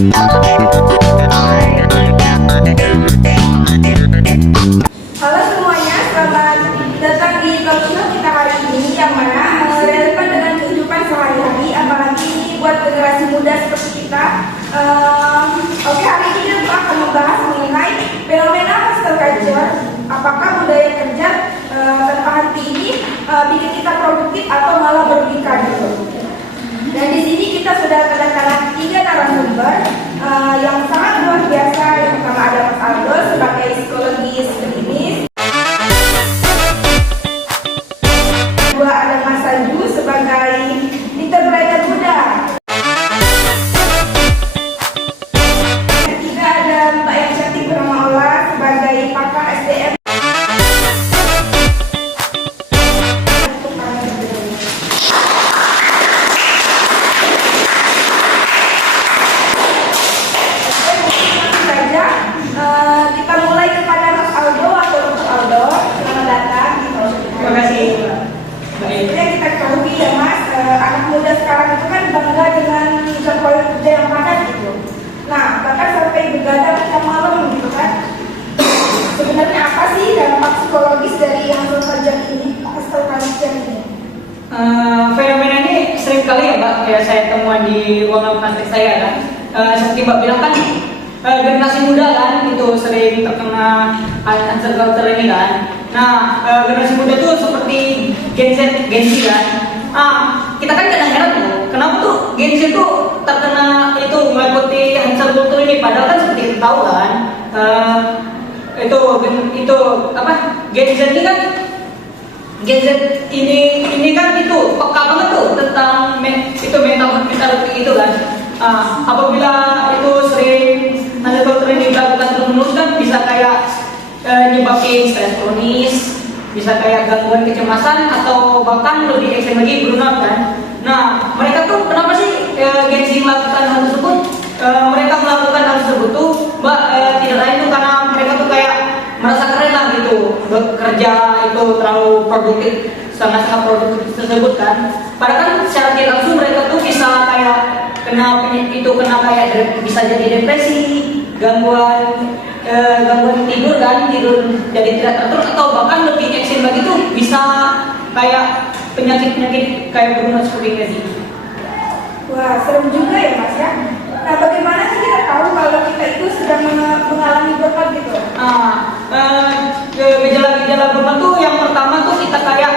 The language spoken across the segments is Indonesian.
Halo semuanya, selamat datang di talk show kita hari ini yang mana relevan dengan kehidupan sehari-hari, apalagi ini buat generasi muda seperti kita. Oke, hari ini kita akan membahas mengenai fenomena hustle culture. Apakah budaya kerja tanpa henti ini bikin kita produktif atau malah merugikan gitu? Dan di sini kita sudah kedatangan 3 narasumber yang sangat luar biasa. Yang pertama ada Mas Aldo sebagai psikologis klinis. Kedua ada Mas Sanju sebagai entrepreneur muda. Ketiga ada Mbak yang cantik bernama Ola sebagai pakar SDM. Kita mulai kepada Mas Aldo atau Dr. Aldo. Selamat datang. Terima kasih. Baik. Sebenarnya kita ketahui ya Mas, anak muda sekarang itu kan bangga dengan jadwal kerja yang padat gitu. Nah, bahkan sampai begadang sampai malam gitu kan. Sebenarnya apa sih dampak psikologis dari hustle culture ini? Hustle culture ini? Fenomena ini sering kali ya Mbak, kayak saya temuan di ruangan praktek saya kan. Seperti Mbak bilang kan, generasi muda kan itu sering terkena hustle culture ini kan. Nah, generasi muda itu seperti Gen Z kan. Kita kan kadang-kadang tuh, kenapa tuh Gen Z tuh terkena itu mengikuti hustle culture ini? Padahal kan seperti kita tahu kan, itu apa? Gen Z ini kan, Gen Z ini kan itu peka banget tuh tentang mental itu kan. Apabila itu sering hustle culture ini dilakukan terus-menerus kan bisa kayak nyebabin stres kronis, bisa kayak gangguan kecemasan atau bahkan lebih ekstrem lagi burnout kan. Nah, mereka tuh kenapa sih Gen Z melakukan hal tersebut? Mereka melakukan hal tersebut tuh Mbak, tidak lain tuh karena mereka tuh kayak merasa keren lah gitu, bekerja itu terlalu produktif, sangat-sangat produktif tersebut kan. Padahal kan secara tidak langsung mereka tuh bisa kayak kena kayak bisa jadi depresi, gangguan tidur jadi tidak teratur, atau bahkan lebih ekstrim lagi tuh bisa kayak penyakit kayak burnout seperti ini. Wah, serem juga ya Mas ya. Nah, bagaimana sih kita tahu kalau kita itu sedang mengalami burnout gitu? Gejala burnout tuh yang pertama tuh kita kayak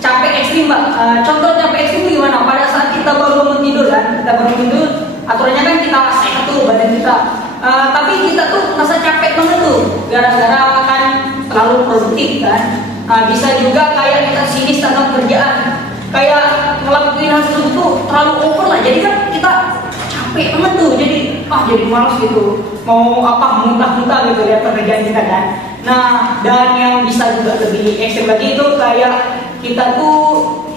capek ekstrim Mbak. Contoh capek ekstrim itu gimana? Pada saat kita baru bangun tidur kan, aturannya kan kita sehat tuh badan kita. Tapi kita tuh merasa capek banget tuh, gara-gara kan terlalu produktif kan. Bisa juga kayak kita sinis tentang kerjaan, kayak ngelakuin hal tersebut tuh terlalu over lah. Jadi kan kita capek banget tuh, jadi malas gitu, mau muntah-muntah gitu lihat pekerjaan kita kan. Nah, dan yang bisa juga lebih ekstrem lagi itu kayak kita tuh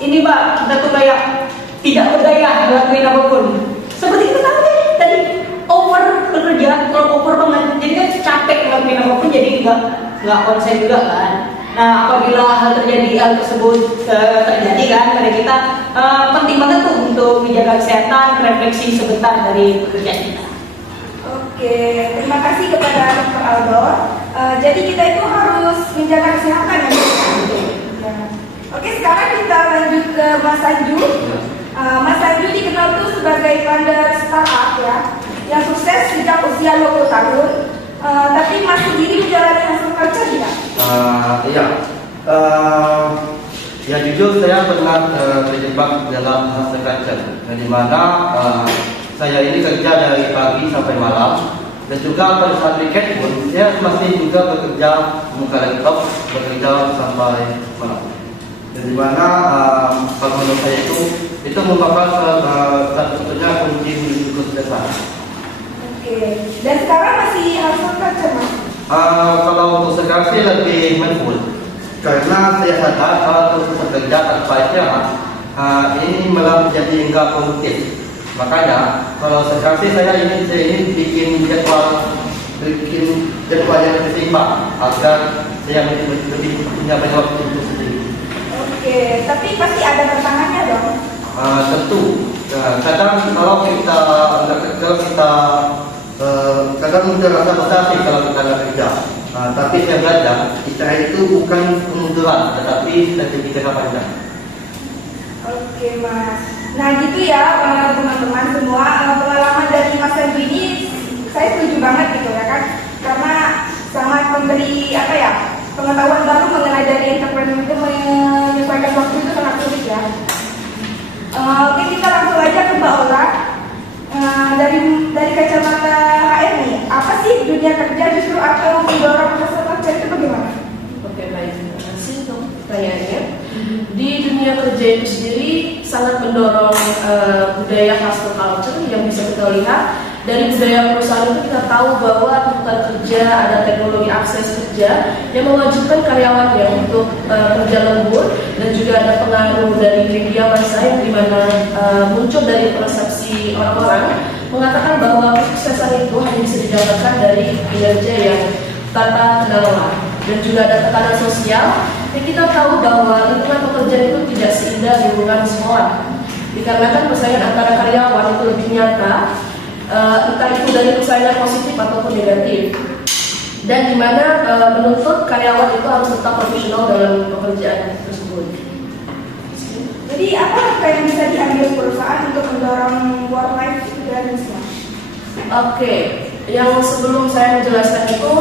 ini Mbak, kita tuh kayak tidak berdaya ngelakuin apapun. Seperti kita tahu deh tadi, over bekerja, terlalu over banget, jadi kan capek ngelakuin apapun, jadi nggak konsen juga kan. Nah, apabila hal tersebut terjadi kan pada kita, penting banget tuh untuk menjaga kesehatan, refleksi sebentar dari pekerjaan kita. Oke, terima kasih kepada Dr. Aldo. Jadi kita itu harus menjaga kesehatan ya. Oke, sekarang kita lanjut ke Mas Sanju. Mas Sanju dikenal tuh sebagai founder startup ya, yang sukses sejak usia 20 tahun. Tapi Mas sendiri menjalani hustle culture tidak? Iya. Ya jujur saya pernah terjebak dalam hustle culture, di mana saya ini kerja dari pagi sampai malam, dan juga pada saat weekend pun saya masih juga bekerja buka laptop, bekerja sampai malam. Dan di mana kalau menurut saya itu merupakan satu-satunya kunci menuju kesuksesan. Oke. Dan sekarang masih hustle culture Mas? Kalau untuk sekarang sih lebih mindful, karena saya sadar kalau terus bekerja tanpa istirahat ini malah menjadi enggak produktif. Makanya kalau sekarang sih saya ini bikin jadwal yang seimbang agar saya lebih punya banyak waktu untuk sendiri. Oke, tapi pasti ada tantangannya dong. Tentu kadang kalau kita kadang muncul rasa frustasi kalau kita nggak kerja. Tapi saya belajar istirahat itu bukan kemunduran, tetapi strategi jangka panjang. Oke Mas. Nah gitu ya teman-teman semua, pengalaman dari Mas Sanju ini saya setuju banget gitu ya kan, karena sangat memberi pengetahuan baru mengenai dari entrepreneur itu menyesuaikan waktu itu sangat sulit ya. Oke, kita langsung aja ke Mbak Ola. Dari kacamata HR nih, apa sih dunia kerja justru atau mendorong proses kerja itu bagaimana? Oke, baik, terima kasih untuk pertanyaannya. Di dunia kerja itu sendiri sangat mendorong budaya hustle culture yang bisa kita lihat dari budaya perusahaan itu. Kita tahu bahwa tuntutan kerja, ada teknologi akses kerja yang mewajibkan karyawannya untuk kerja lembur, dan juga ada pengaruh dari media massa yang dimana muncul dari persepsi orang-orang mengatakan bahwa kesuksesan itu hanya bisa didapatkan dari kinerja yang tanpa kendala, dan juga ada tekanan sosial. Dan kita tahu bahwa lingkungan pekerjaan itu tidak seindah lingkungan sekolah, dikarenakan persaingan antara karyawan itu lebih nyata, entah itu dari perusahaan positif ataupun negatif, dan dimana menuntut karyawan itu harus tetap profesional dalam pekerjaan tersebut. Jadi apa yang bisa diambil perusahaan untuk mendorong work life balance? Oke, yang sebelum saya menjelaskan itu,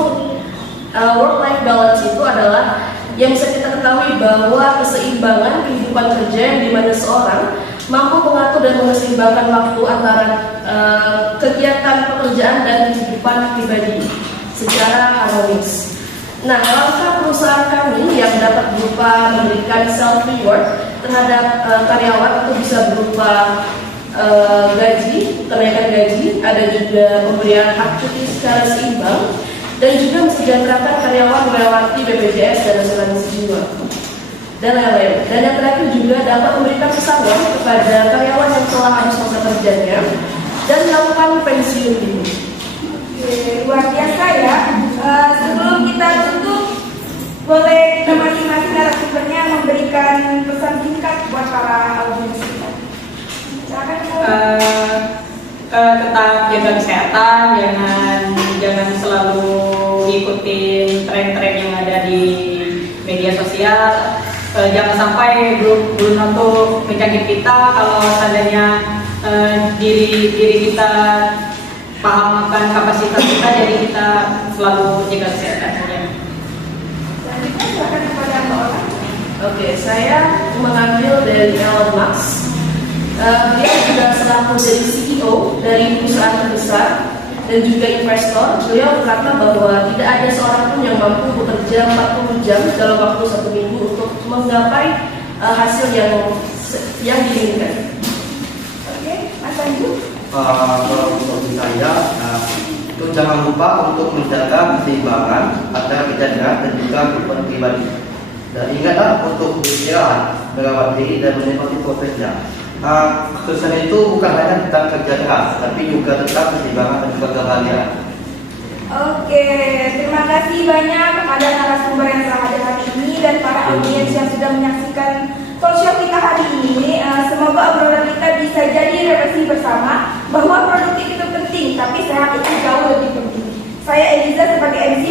work life balance itu adalah yang bisa kita ketahui bahwa keseimbangan kehidupan kerja yang dimana seorang mampu mengatur dan menyeimbangkan waktu antara kegiatan pekerjaan dan kehidupan pribadi secara harmonis. Nah, langkah perusahaan kami yang dapat berupa memberikan self reward terhadap karyawan itu bisa berupa gaji, kenaikan gaji, ada juga pemberian hak cuti secara seimbang, dan juga mensejahterakan karyawan melewati BPJS dan asuransi jiwa, dan lain-lain. Dan yang terakhir juga dapat memberikan pesangon kepada karyawan yang telah habis masa kerjanya dan melakukan pensiun dini. Luar biasa ya. Sebelum kita tutup, boleh kita masing-masing narasumbernya memberikan pesan singkat buat para audiens kita. Silakan Bu. Tetap jaga kesehatan, jangan selalu ikutin tren-tren yang ada di media sosial. Jangan sampai belum untuk penyakit kita. Kalau seandainya diri kita paham akan kapasitas kita, jadi kita selalu jaga kesehatan. Selanjutnya silakan kepada Mbak Ola. Oke, saya mengambil dari Elon Musk. Dia juga selaku dari CEO dari perusahaan terbesar dan juga investor. Beliau berkata bahwa tidak ada seorang pun yang mampu bekerja 40 jam dalam waktu 1 minggu untuk menggapai hasil yang diinginkan. Oke, Mas Sanju. Kalau untuk saya, itu jangan lupa untuk menjaga keseimbangan antara kerjaan dan juga kehidupan pribadi. Dan ingatlah untuk beristirahat, merawat diri dan menikmati prosesnya. Kesuksesan itu bukan hanya tentang kerja keras, tapi juga tentang keseimbangan dan juga kebahagiaan. Oke, terima kasih banyak kepada narasumber yang telah hadir hari ini dan para audiens yang sudah menyaksikan talk show kita hari ini. Semoga obrolan kita bisa jadi refleksi bersama bahwa produktif itu penting, tapi sehat itu jauh lebih penting. Saya Eliza sebagai MC